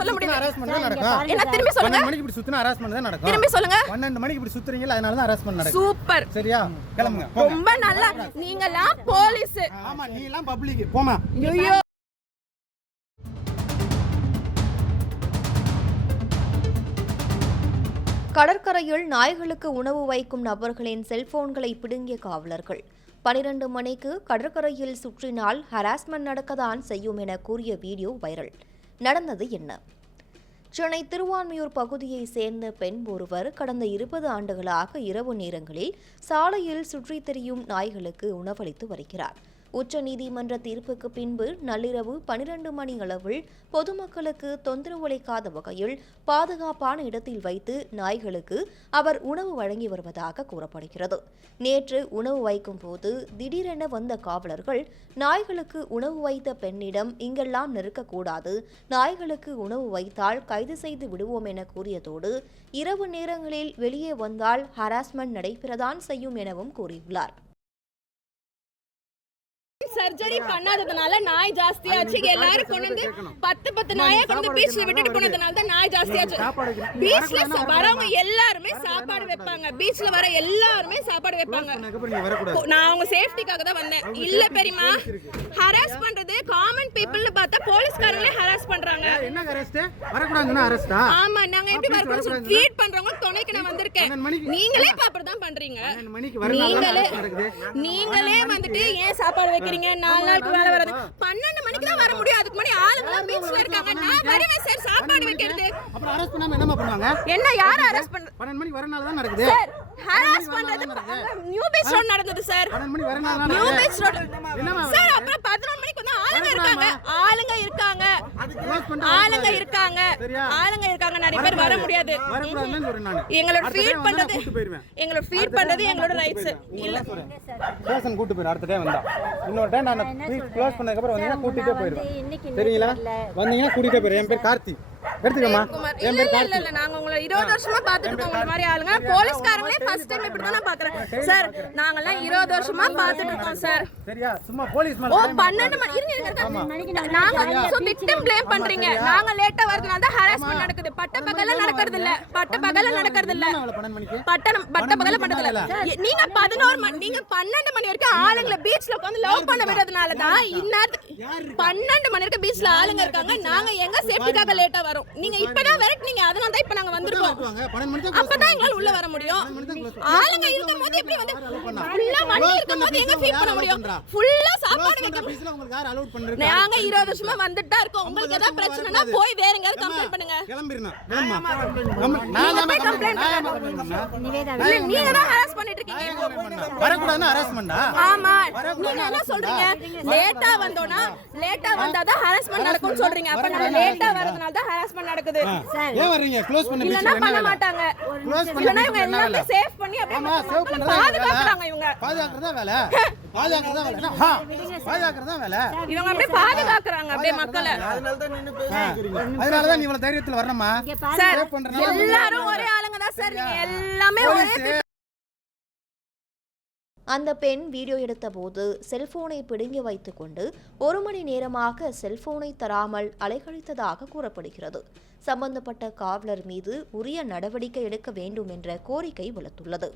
சொல்ல முடியுது. ஹராஸ்மெண்ட் தான் நடக்கும். என்ன திரும்பி சொல்லுங்க. பன்னெண்டு மணிக்கு இப்படி சுத்தினா ஹராஸ்மெண்ட் தான் நடக்கும். திரும்பி சொல்லுங்க. பன்னெண்டு மணிக்கு இப்படி சுத்துறீங்களா அதனால தான் ஹராஸ்மெண்ட் நடக்கும் சூப்பர். சரியா? கிளம்புங்க போங்க. ரொம்ப நல்லா. நீங்கலாம் போலீஸ். ஆமா நீ எல்லாம் பப்ளிக் போமா ஐயோ கடற்கரையில் நாய்களுக்கு உணவு வைக்கும் நபர்களின் செல்போன்களை பிடுங்கிய காவலர்கள். பனிரெண்டு மணிக்கு கடற்கரையில் சுற்றினால் ஹராஸ்மெண்ட் நடக்கத்தான் செய்யும் என கூறிய வீடியோ வைரல். நடந்தது என்ன? சென்னை திருவான்மியூர் பகுதியைச் சேர்ந்த பெண் ஒருவர் கடந்த இருபது ஆண்டுகளாக இரவு நேரங்களில் சாலையில் சுற்றித் திரியும் நாய்களுக்கு உணவளித்து வருகிறார். உச்சநீதிமன்ற தீர்ப்புக்கு பின்பு நள்ளிரவு பனிரெண்டு மணி அளவில் பொதுமக்களுக்கு தொந்தரவு அளிக்காத வகையில் பாதுகாப்பான இடத்தில் வைத்து நாய்களுக்கு அவர் உணவு வழங்கி வருவதாக கூறப்படுகிறது. நேற்று உணவு வைக்கும் போது திடீரென வந்த காவலர்கள் நாய்களுக்கு உணவு வைத்த பெண்ணிடம் இங்கெல்லாம் நிற்கக்கூடாது நாய்களுக்கு உணவு வைத்தால் கைது செய்து விடுவோம் என கூறியதோடு இரவு நேரங்களில் வெளியே வந்தால் ஹராஸ்மெண்ட் நடைபெறதான் செய்யும் எனவும் கூறியுள்ளார். சர்ஜரி பண்ணாததுனால நாய் ஜாஸ்தியாச்சு. எல்லாரும் கொண்டு வந்து பத்து பத்து நாயை கொண்டு பீச்ல விட்டுட்டு போனதுனால தான் நாய் ஜாஸ்தியாச்சு. பீச்ல வரவங்க எல்லாருமே சாப்பாடு வைப்பாங்க. பீச்ல வர எல்லாருமே சாப்பாடு வைப்பாங்க. நான் அவங்க சேஃப்டிக்காக தான் வந்தேன். இல்ல பெரியமா ஹராஸ் பண்றது காமன் பீப்புள்னு பார்த்தா போலீஸ்காரங்களே ஹராஸ் பண்றாங்க. என்ன அரெஸ்ட் வரக்கூடாதுன்னா அரெஸ்டா ஆமா நாங்க எப்படி வரக்கூடாது ஃபீட் பண்றவங்க துணைக்கு நான் வந்திருக்கேன். நீங்களே இப்ப அப்படிதான் பண்றீங்க. நீங்களே நீங்களே வந்துட்டு ஏன் சாப்பாடு வைக்கிறீங்க? நாலு நாளுக்கு வேலை வராது பன்னெண்டு மணிக்கு தான் வர முடியும். அதுக்கு முன்னாடி ஆளுங்க பீச்ல இருக்காங்க. நான் வருவேன் சார். சாப்பாடு வைக்கிறது அப்புறம் அரெஸ்ட் பண்ணாம என்னமா பண்ணுவாங்க? என்ன யார அரெஸ்ட் பண்ற பன்னெண்டு மணிக்கு வரனால தான் நடக்குது? சார் ஹராஸ் பண்றது நியூ பீச் ரோட் நடந்தது சார். பன்னெண்டு மணிக்கு வரனால நியூ பீச் ரோட் சார் அப்புறம் பதினொன்று மணிக்கு வந்து ஆளுங்க இருக்காங்க. ஆளுங்க இருக்காங்க? ஆளுங்க இருக்காங்க நிறைய பேர் வர முடியாது. எங்களோட ஃபீட் பண்றது எங்களோட ஃபீட் பண்றது எங்களோட ரைட்ஸ் இல்ல. ஸ்டேஷன் கூட்டு போயிரு அடுத்த டைம் வந்தா. இன்னொரு டைம் நான் க்ளோஸ் பண்ணதுக்கு அப்புறம் வந்தீங்கன்னா கூட்டிட்டே போயிருவேன். சரிங்களா? வந்தீங்கன்னா கூட்டிட்டே போயிரு. என் பேர் கார்த்தி. எடுத்துக்கம்மா. குமார்? என் இல்ல பேர் இல்ல நாங்க உங்களை இருபது வருஷமா பாத்துட்டு இருக்கோம் உங்களை மாதிரி ஆளுங்க. போலீஸ்காரங்களே ஃபர்ஸ்ட் டைம் இப்படி தான் பாக்குறேன் சார் நாங்கெல்லாம் இருபது வருஷமா பாத்துட்டு இருக்கோம் சார். சரியா? சும்மா போலீஸ் ஓ மேல பன்னெண்டு மணி இருங்க இருங்க, இருங்க நாங்க சோ விக்டிம் ப்ளேம் பண்றீங்க. நாங்க லேட்டா வரதுனால தான் ஹராஸ்மெண்ட் நடக்குது. பட்ட பகல்ல நடக்கிறது இல்ல. பட்ட பகல்ல நடக்கிறது இல்ல. பட்ட பகல பண்றது இல்ல நீங்க பதினோரு மணி நீங்க பன்னெண்டு மணி வரைக்கும் ஆளுங்களை பீச்ல உட்காந்து லவ் பண்ண விடுறதுனால தான் மணி வரைக்கும் பீச்ல ஆளுங்க இருக்காங்க. நாங்க எங்க சேஃப்டிக்காக லேட்டா வரோம். நீங்க இப்பதான் விரட்டுனீங்க அதனால தான் இப்ப நாங்க வந்திருக்கோம். அப்பதான் எங்களால உள்ள வர முடியும். ஆளுங்க இருக்கும்போது எப்படி வந்து ஃபுல்லா வண்டி இருக்கும்போது எங்க ஃபீட் பண்ண முடியும்? ஃபுல்லா சாப்பாடு உங்களுக்கு யார் அலோட் பண்றது நாங்க இருபது வருஷமா வந்துட்டு தான் இருக்கோம் உங்களுக்கு ஏதாவது பிரச்சனைனா போய் வேற எங்கயாவது கம்ப்ளைண்ட் பண்ணுங்க. கிளம்பிருந்தேன் ஆமா நான் தான் போய் நீங்க தான் ஹராஸ் பண்ணிட்டு இருக்கீங்க வரக்கூடாதுன்னு ஹராஸ்மெண்டா ஆமா. நீங்க என்ன சொல்றீங்க? லேட்டா வந்தோம்னா லேட்டா வந்தாதான் ஹராஸ்மெண்ட் நடக்கும்னு சொல்றீங்க. அப்ப நம்ம லேட்டா வரதுனால தான் ஹராஸ்மெண்ட் நடக்குது. ஏன் வர்றீங்க? க்ளோஸ் பண்ண இல்லனா பண்ண மாட்டாங்க. க்ளோஸ் பண்ண இல்லனா இவங்க வேலை? சேவ் பண்ணி அப்படியே பாதுகாக்கறாங்க இவங்க. பாதுகாக்கிறதா வேலை? பாதுகாக்கிறதா வேலை. என்ன? ஆ, பாதுகாக்கிறதா வேலை. இவங்க அப்படியே பாதுகாக்கறாங்க அப்படியே மக்களை. அதனால தான் நீ இவ்வளவு தைரியத்துல வரணுமா? சார் சேவ் பண்றதுனால எல்லாரும் ஒரே ஆளுங்க தான் சார். நீங்க எல்லாமே ஒரே போலீஸ். அந்த பெண் வீடியோ எடுத்தபோது செல்போனை பிடுங்கி வைத்துக்கொண்டு ஒரு மணி நேரமாக செல்போனை தராமல் அலைக்கழித்ததாக கூறப்படுகிறது. சம்பந்தப்பட்ட காவலர் மீது உரிய நடவடிக்கை எடுக்க வேண்டும் என்ற கோரிக்கை வலுத்துள்ளது